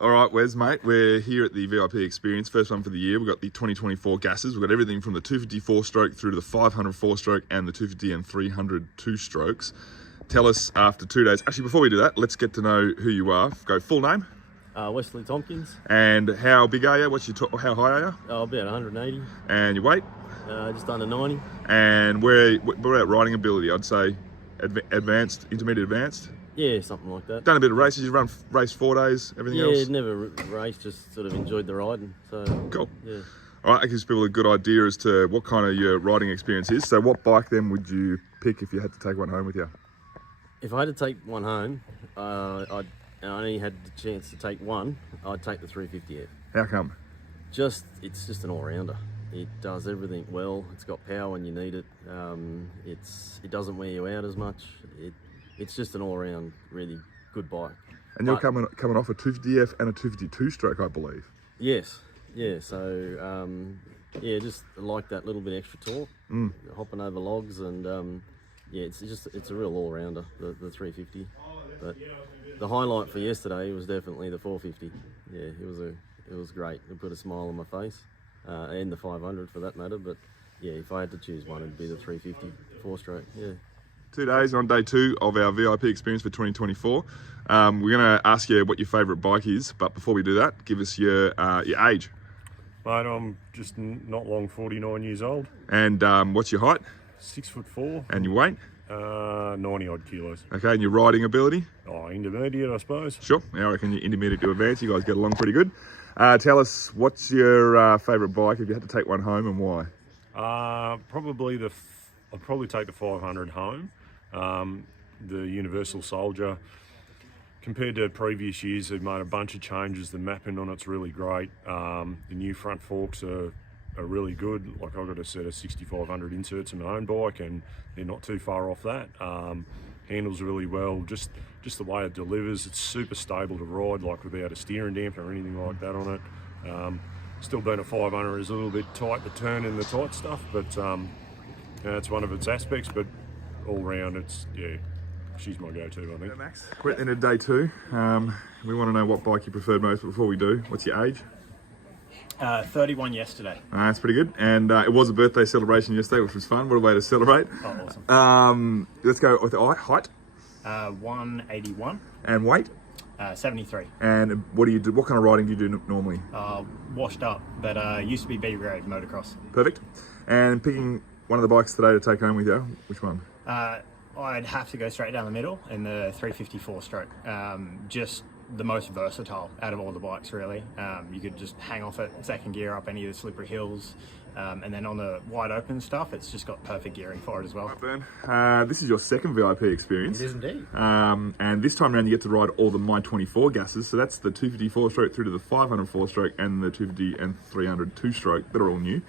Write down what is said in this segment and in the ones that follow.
All right, Wes, mate, we're here at the VIP experience, first one for the year. We've got the 2024 GASGAS. We've got everything from the 254 stroke through to the 500 4-stroke and the 250 and 300 2-strokes. Tell us after 2 days. Actually, before we do that, let's get to know who you are. Go full name. Wesley Tompkins. And how big are you? How high are you? About 180. And your weight? Just under 90. And where about riding ability? I'd say advanced, intermediate advanced. Yeah, something like that. Done a bit of races. You race 4 days. Everything else? Yeah, never raced. Just sort of enjoyed the riding. So cool. Yeah. All right, that gives people a good idea as to what kind of your riding experience is. So, what bike then would you pick if you had to take one home with you? If I had to take one home, I only had the chance to take one. I'd take the 350F. How come? It's just an all-rounder. It does everything well. It's got power when you need it. It doesn't wear you out as much. It's just an all-around really good bike. And you're coming off a 250F and a 252 stroke, I believe. Yes. Yeah. So just like that little bit extra torque, hopping over logs, and it's a real all-rounder, the 350. But the highlight for yesterday was definitely the 450. Yeah, it was great. It put a smile on my face, and the 500 for that matter. But yeah, if I had to choose one, it'd be the 350 4-stroke. Yeah. 2 days on day 2 of our VIP experience for 2024. We're going to ask you what your favourite bike is, but before we do that, give us your age. Mate, I'm just not long 49 years old. And what's your height? 6'4". And your weight? 90 odd kilos. Okay, and your riding ability? Oh, intermediate, I suppose. Sure. Yeah, I reckon you're intermediate to advanced. You guys get along pretty good. Tell us, what's your favourite bike if you had to take one home, and why? I'd probably take the 500 home. The Universal Soldier, compared to previous years, they've made a bunch of changes. The mapping on it's really great. The new front forks are really good. Like, I've got a set of 6500 inserts in my own bike, and they're not too far off that. Handles really well. Just the way it delivers, it's super stable to ride, like without a steering damper or anything like that on it. Still being a 500 is a little bit tight to turn in the tight stuff, but it's one of its aspects. But all round, she's my go-to, I think. Max, we're at the end of day 2. We want to know what bike you preferred most, but before we do, what's your age? 31 yesterday. That's pretty good. And it was a birthday celebration yesterday, which was fun. What a way to celebrate. Oh, awesome. Let's go with the height. 181. And weight? 73. And what do you do? What kind of riding do you do normally? Washed up, but used to be B-grade motocross. Perfect. And picking one of the bikes today to take home with you, which one? I'd have to go straight down the middle in the 354 stroke. Just the most versatile out of all the bikes, really. You could just hang off it, second gear up any of the slippery hills, and then on the wide open stuff, it's just got perfect gearing for it as well. Right, Ben. This is your second VIP experience. It is indeed. And this time around you get to ride all the My 24 GASGAS, so that's the 254 stroke through to the 500 4-stroke and the 250 and 300 2-stroke that are all new.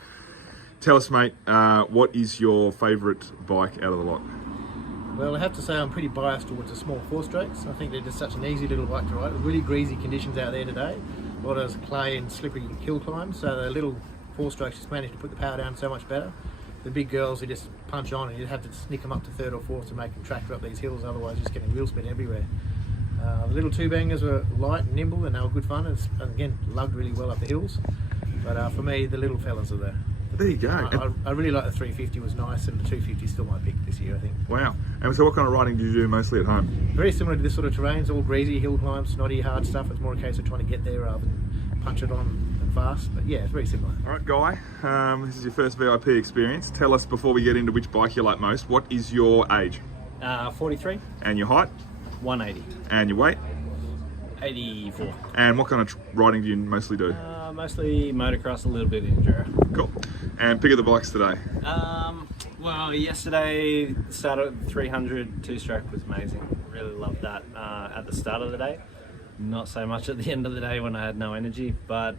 Tell us, mate, what is your favourite bike out of the lot? Well, I have to say I'm pretty biased towards the small 4-strokes. I think they're just such an easy little bike to ride. Really greasy conditions out there today. A lot of clay and slippery hill climbs, so the little 4-strokes just managed to put the power down so much better. The big girls, you just punch on and you have to sneak them up to 3rd or 4th to make them tractor up these hills, otherwise you're just getting wheel spin everywhere. The little 2-bangers were light and nimble and they were good fun. And again, lugged really well up the hills. But for me, the little fellas are there. There you go. I really like the 350, was nice, and the 250 is still my pick this year, I think. Wow. And so what kind of riding do you do mostly at home? Very similar to this sort of terrains, all greasy hill climbs, snotty, hard stuff. It's more a case of trying to get there rather than punch it on and fast. But yeah, it's very similar. All right, Guy, this is your first VIP experience. Tell us, before we get into which bike you like most, what is your age? 43. And your height? 180. And your weight? 84. And what kind of riding do you mostly do? Mostly motocross, a little bit enduro. Cool. And pick of the bikes today? Well, yesterday, the start of 300 2-stroke was amazing. Really loved that at the start of the day. Not so much at the end of the day when I had no energy, but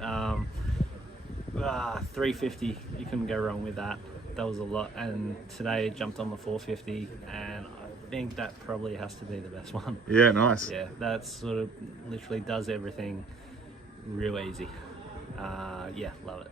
350, you couldn't go wrong with that. That was a lot. And today jumped on the 450, and I think that probably has to be the best one. Yeah, nice. Yeah, that sort of literally does everything real easy. Yeah, love it.